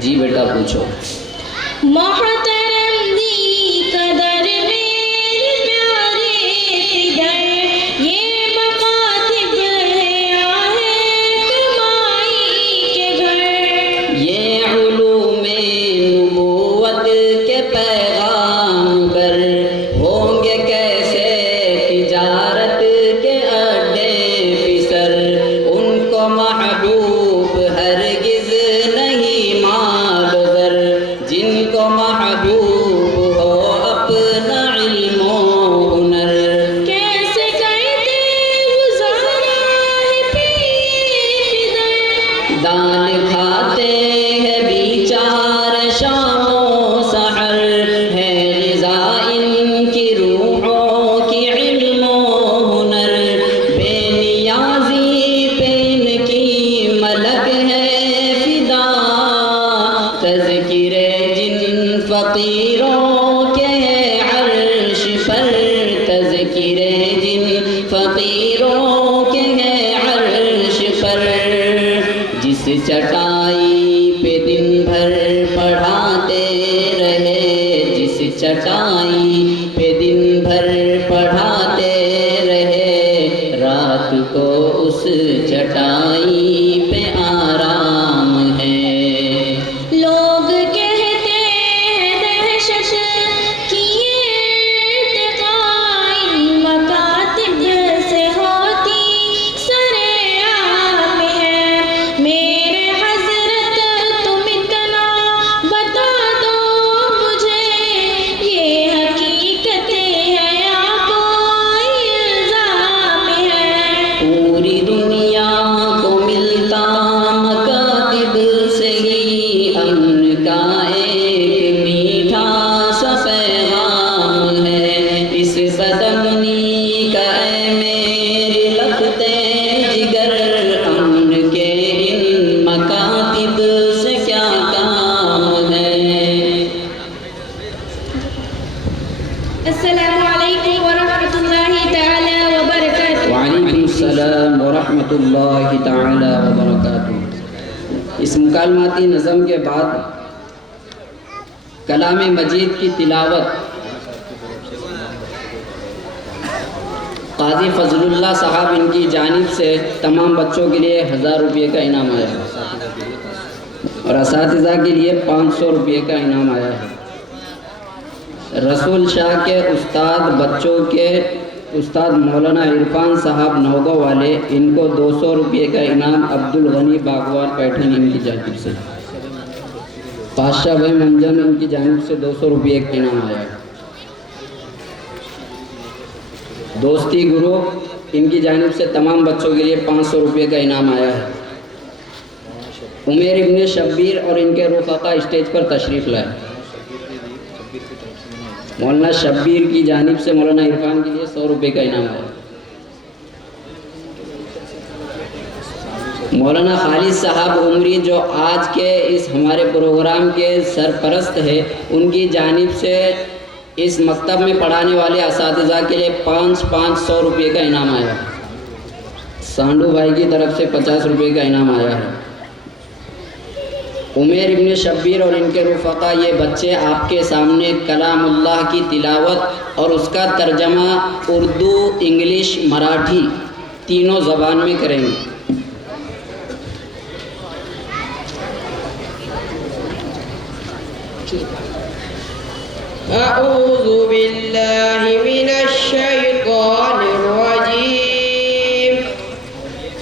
جی بیٹا پوچھو۔ محترم دی قدر میرے پیارے ادھر یہ مکاتب ہے آئے کمائی کے گھر، یہ علوم نبوت کے پیغام پر ہوں گے کیسے تجارت کے اڈے پسر، ان کو محبوب ہرگز نہیں مال و زر، جن کو محبوب ہو اپنا علم و ہنر، کیسے کرتے گزارا ہے پیر پدر، دال کھاتے ہیں بیچار شام و سحر، ہے غذا ان کی روحوں کی علم و ہنر، بے نیازی پہ ان کی ملک ہے فدا، تذکرے جن فقیروں کے ہے عرش پر، تذکرے جن فقیروں کے ہے عرش پر، جس چٹائی پہ دن بھر پڑھاتے رہے، جس چٹائی پہ دن بھر پڑھاتے رہے، رات کو اس چٹائی پہ آرام ہے، لوگ کہتے ہیں دہشت کی ارتقاء ان مکاتب سے ہوتی سرعام ہے، میرے حضرت تم اتنا بتا دو مجھے، یہ حقیقتیں ہیں یا کوئی الزام ہے، پوری دنیا کو ملتا مکاتب سے ہی امن کا ایک میٹھا سا پیغام ہے، اس بدامنی کا اے میری لختے جگر، امن کے ان مکاتب سے کیا کام ہے۔ السلام علیکم ورحمۃ اللہ تعالی وبرکاتہ۔ وعلیکم السلام ورحمۃ اللہ تعالی وبرکاتہ۔ اس مکالماتی نظم کے بعد کلام مجید کی تلاوت قاضی فضل اللہ صاحب ان کی جانب سے تمام بچوں کے لیے 1000 روپے کا انعام آیا ہے اور اساتذہ کے لیے 500 روپے کا انعام آیا ہے۔ رسول شاہ کے استاد بچوں کے استاد مولانا عرفان صاحب نوگو والے، ان کو 200 روپے کا انعام عبدالغنی باغوان پیٹھن ان کی جانب سے، پاشا بھائی منجن ان کی جانب سے 200 روپے کا انعام آیا ہے۔ دوستی گروپ ان کی جانب سے تمام بچوں کے لیے 500 روپے کا انعام آیا ہے۔ عمیر ابن شبیر اور ان کے رفقا اسٹیج پر تشریف لائے۔ مولانا شبیر کی جانب سے مولانا عرفان کے لیے 100 روپے کا انعام آیا۔ مولانا خالد صاحب عمری جو آج کے اس ہمارے پروگرام کے سرپرست ہے، ان کی جانب سے اس مکتب میں پڑھانے والے اساتذہ کے لیے 500 روپے کا انعام آیا۔ سانڈو بھائی کی طرف سے 50 روپے کا انعام آیا ہے۔ عمیر ابن شبیر اور ان کے رفقا یہ بچے آپ کے سامنے کلام اللہ کی تلاوت اور اس کا ترجمہ اردو، انگلش، مراٹھی تینوں زبان میں کریں گے۔ اعوذ باللہ من الشیطان الرجیم۔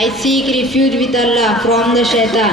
I seek refuge with Allah from the shaitan.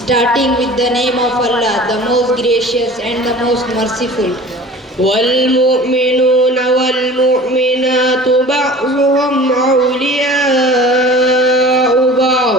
Starting with the name of Allah, the most gracious and the most merciful. والمؤمنون والمؤمنات بعضهم أولياء بعض.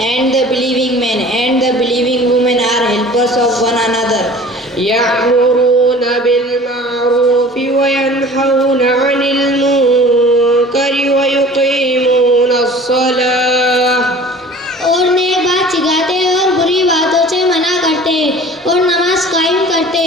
and the believing men and the believing women are helpers of one another. يأمرون بالمعروف وينهون عن المنكر ويقيمون الصلاة. اور نیک بات سکھاتے اور بری باتوں سے منع کرتے اور نماز قائم کرتے.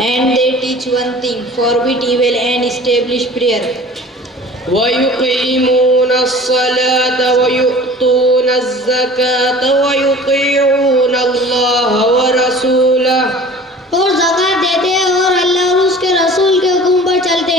And they teach one thing, forbid evil and establish prayer. ويقيمون الصلاة ويؤتون الزكاة ويطيعون الله ورسوله. اور زکات دیتے اور اللہ اور اس کے رسول کے حکم پر چلتے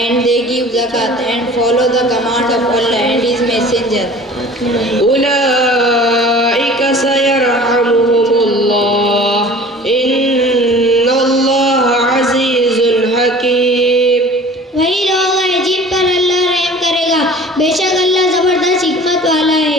And they give zakat and follow the command of Allah and His Messenger. أولئك سيرحمهم الله إن الله عزيز حكيم. وہی لوگ ہیں جن پر اللہ رحم کرے گا، بے شک اللہ زبردست حکمت والا ہے.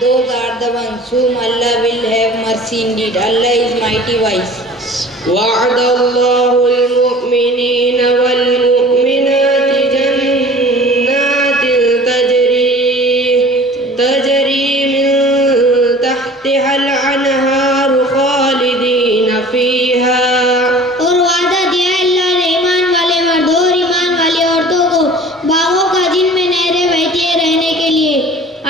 Those are the ones whom Allah will have mercy indeed. Allah is mighty wise. وعد الله المؤمنين والمؤمنات جنات تجري من تحتها الأنهار خالدين فيها. اور وعدہ دیا ہے اللہ نے ایمان والے مردوں اور ایمان والی عورتوں کو باغوں کا جن میں نہریں بہتی ہیں رہنے کے لیے.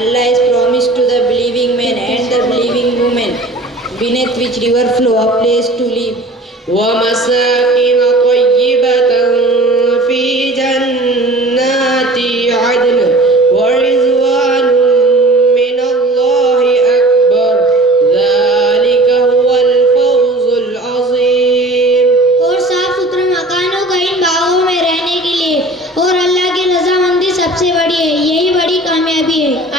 Allah has promised to the believing men and the believing women, beneath which river flow, a place to live. ومساكن طيبة في جنات عدن ورضوان من الله أكبر ذلك هو الفوز العظيم. اور صاف ستھرے مکانوں کا ان باغوں میں رہنے کے لیے اور اللہ کی رضامندی سب سے بڑی ہے، یہی بڑی کامیابی ہے.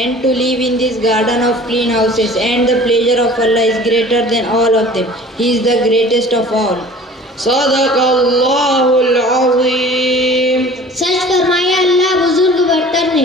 And to live in this garden of clean houses, and the pleasure of Allah is greater than all of them. He is the greatest of all. صدق الله العظيم. سچ فرمایا اللہ بزرگ برتر نے.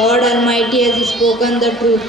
God Almighty has spoken the truth.